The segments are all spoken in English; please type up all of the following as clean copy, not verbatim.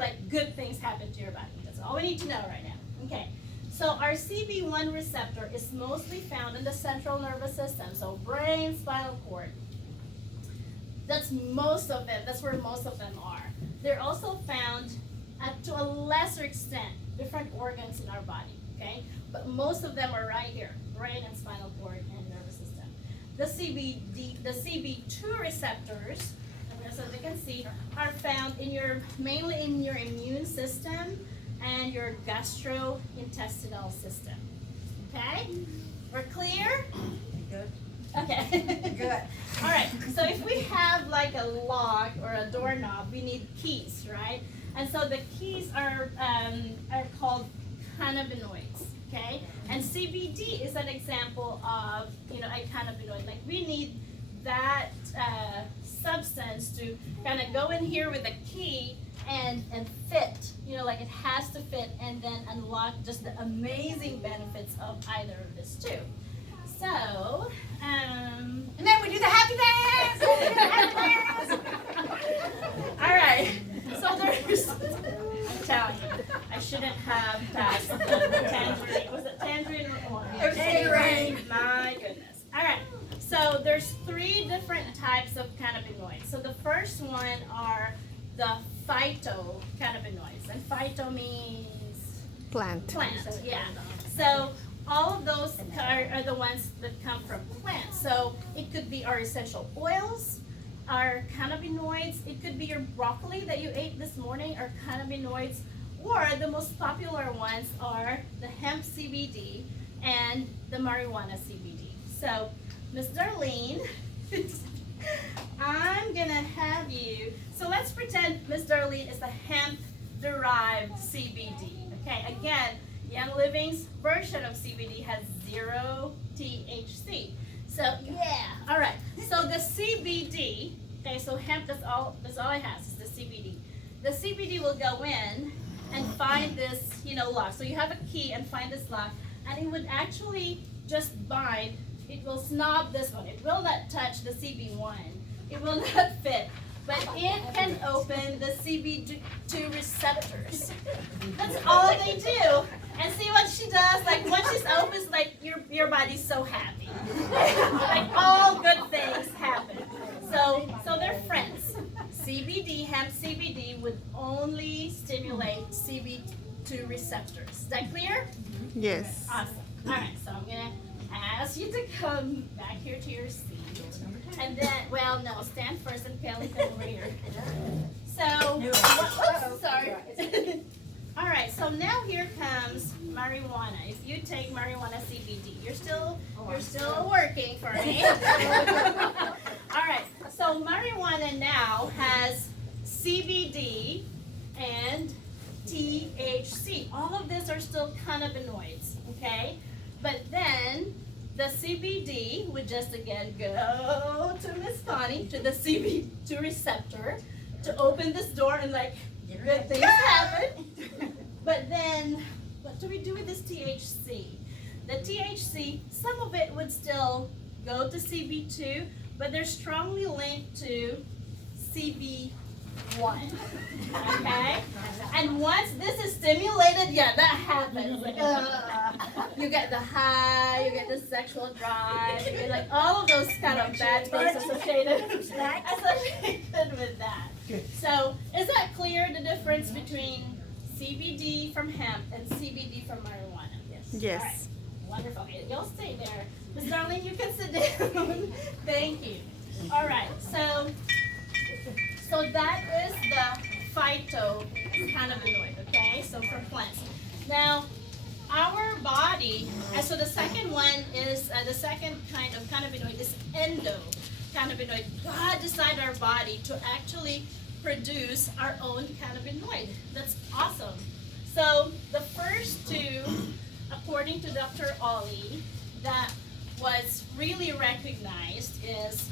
like good things happen to your body. That's all we need to know right now. Okay. So our CB1 receptor is mostly found in the central nervous system, so brain, spinal cord. That's most of it. That's where most of them are. They're also found to a lesser extent, different organs in our body, okay? But most of them are right here, brain and spinal cord and nervous system. The CB2 receptors, as you can see, are found in mainly in your immune system and your gastrointestinal system. Okay? We're clear? Good. Okay. Good. All right. So if we have like a lock or a doorknob, we need keys, right? And so the keys are called cannabinoids. Okay? And CBD is an example of, a cannabinoid. Like we need that substance to kind of go in here with a key and fit, like it has to fit and then unlock just the amazing benefits of either of these two. So, and then we do the happy dance! All right, so there's, I'm telling you, I shouldn't have passed the tangerine, was it tangerine or orange? Tangerine. My goodness. All right, so there's 3 different types of cannabinoids. So the first one are the phytocannabinoids, and phyto means Plant. yeah. So all of those are the ones that come from plants. So it could be our essential oils, our cannabinoids. It could be your broccoli that you ate this morning, or cannabinoids. Or the most popular ones are the hemp CBD and the marijuana CBD. So, Miss Darlene, I'm gonna have you, so let's pretend Miss Darlene is the hemp-derived CBD. Okay, again, Young Living's version of CBD has 0 THC. So, yeah, all right. So the CBD, okay, so hemp, that's all it has is the CBD. The CBD will go in and find this, lock. So you have a key and find this lock, and it would actually just bind. It will snob this one. It will not touch the CB1. It will not fit. But it can open the CB2 receptors. That's all they do. And see what she does? Like once she's opens, like your body's so happy. Like all good things happen. So they're friends. CBD, hemp CBD would only stimulate CB2 receptors. Is that clear? Yes. Awesome. All right, so I'm gonna ask you to come back here to your seat. And then, well, no, stand first and Kelly come over here. So, oops, sorry. All right, so now here comes marijuana. If you take marijuana CBD, you're still working for me. All right, so marijuana now has CBD and THC. All of these are still cannabinoids, okay? But then the CBD would just again go to Miss Connie, to the CB2 receptor, to open this door and like good things happen. But then, what do we do with this THC? The THC, some of it would still go to CB2, but they're strongly linked to CB1. Okay? And once this is stimulated, yeah, that happens. Like, you get the high, you get the sexual drive, you get like all of those kind of bad things associated with that. So, is that clear, the difference between CBD from hemp and CBD from marijuana? Yes. All right. Wonderful. Okay, you'll stay there. Ms. Darlene, you can sit down. Thank you. All right. So that is the phytocannabinoid, okay? So for plants. Now, our body, and so the second one is, the second kind of cannabinoid is endocannabinoid. God designed our body to actually produce our own cannabinoid. That's awesome. So the first two, according to Dr. Ollie, that was really recognized is,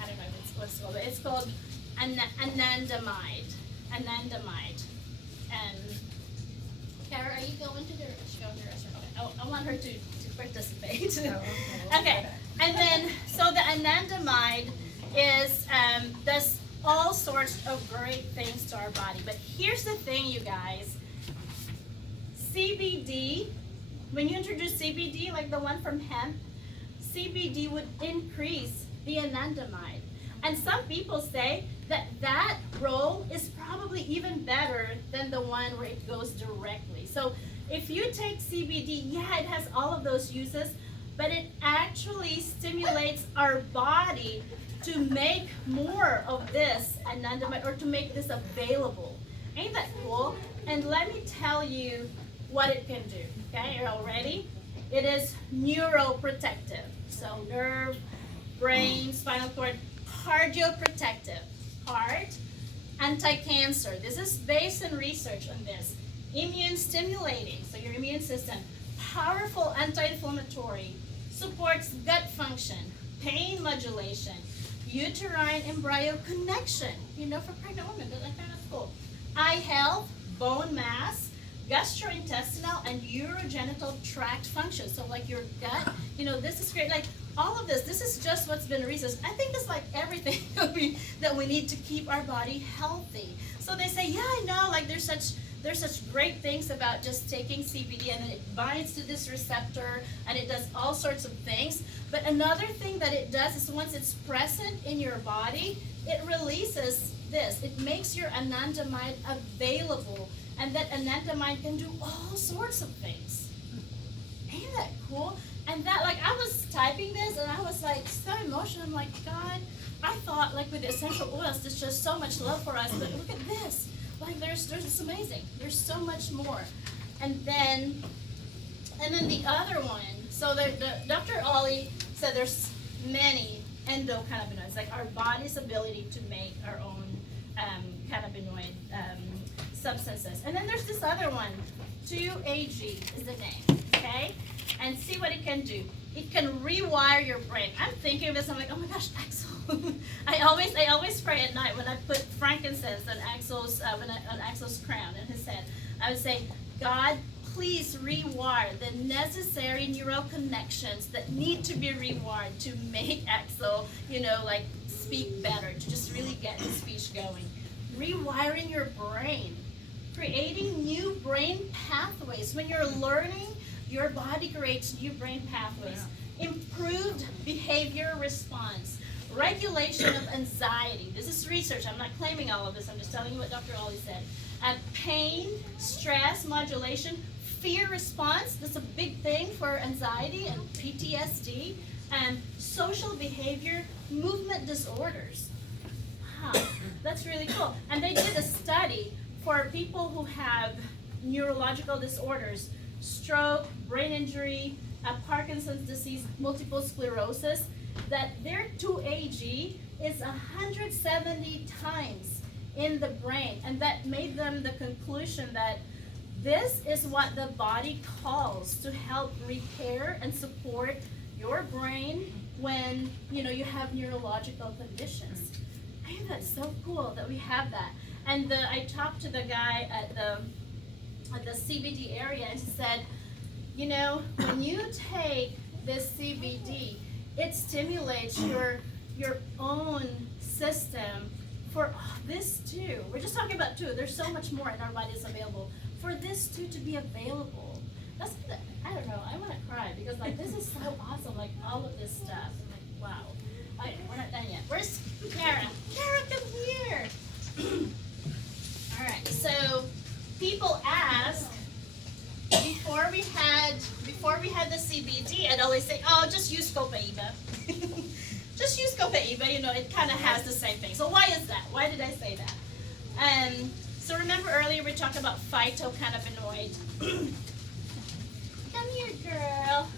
I don't know what's called, it's called anandamide. And Kara, are you going to the restaurant? I want her to participate. Okay, and then, so the anandamide is, all sorts of great things to our body. But here's the thing, you guys. CBD, when you introduce CBD, like the one from hemp, CBD would increase the anandamide. And some people say that that role is probably even better than the one where it goes directly. So if you take CBD, yeah, it has all of those uses, but it actually stimulates our body to make more of this anandamide, or to make this available. Ain't that cool? And let me tell you what it can do. Okay, are you all ready? It is neuroprotective. So nerve, brain, spinal cord, cardioprotective, heart, anti-cancer. This is based on research on this. Immune stimulating, so your immune system. Powerful anti-inflammatory, supports gut function, pain modulation, uterine embryo connection. You know, for pregnant women, that's kind of cool. Eye health, bone mass, gastrointestinal and urogenital tract function. So like your gut, you know, this is great. Like all of this is just what's been researched. I think it's like everything that we need to keep our body healthy. So they say, yeah, I know, like there's such great things about just taking CBD, and it binds to this receptor and it does all sorts of things. But another thing that it does is once it's present in your body, it releases this. It makes your anandamide available, and that anandamide can do all sorts of things. Ain't that cool? And that, like, I was typing this and I was like so emotional. I'm like, God, I thought like with the essential oils, there's just so much love for us, but look at this. Like there's it's amazing. There's so much more. And then the other one, so the Dr. Ollie said there's many endocannabinoids, like our body's ability to make our own cannabinoid substances. And then there's this other one, 2AG is the name, okay? And see what it can do. It can rewire your brain. I'm thinking of this, I'm like, oh my gosh, Axel. I always pray at night when I put frankincense on Axel's crown in his head. I would say, God, please rewire the necessary neural connections that need to be rewired to make Axel, you know, like speak better, to just really get his speech going. Rewiring your brain, creating new brain pathways. When you're learning, your body creates new brain pathways. Improved behavior response, regulation of anxiety. This is research. I'm not claiming all of this. I'm just telling you what Dr. Ollie said. Pain, stress modulation, fear response. That's a big thing for anxiety and PTSD. And social behavior, movement disorders. Wow, that's really cool. And they did a study for people who have neurological disorders, stroke, brain injury, Parkinson's disease, multiple sclerosis, that their 2AG is 170 times in the brain. And that made them the conclusion that this is what the body calls to help repair and support your brain when, you know, you have neurological conditions. I think that's so cool that we have that. And I talked to the guy at the CBD area, and he said, you know, when you take this CBD, it stimulates your own system for this too. We're just talking about two. There's so much more in our bodies available. For this too to be available. That's, I don't know, I want to cry because like this is so awesome, like all of this stuff. I'm like, wow. Okay, we're not done yet. Where's Kara? Kara, come here. All right, so people ask, before we had the CBD, I'd always say, oh, just use Copaiba. Just use Copaiba, you know, it kind of has the same thing. So why is that? Why did I say that? So remember earlier we talked about phytocannabinoids. Come here, girl.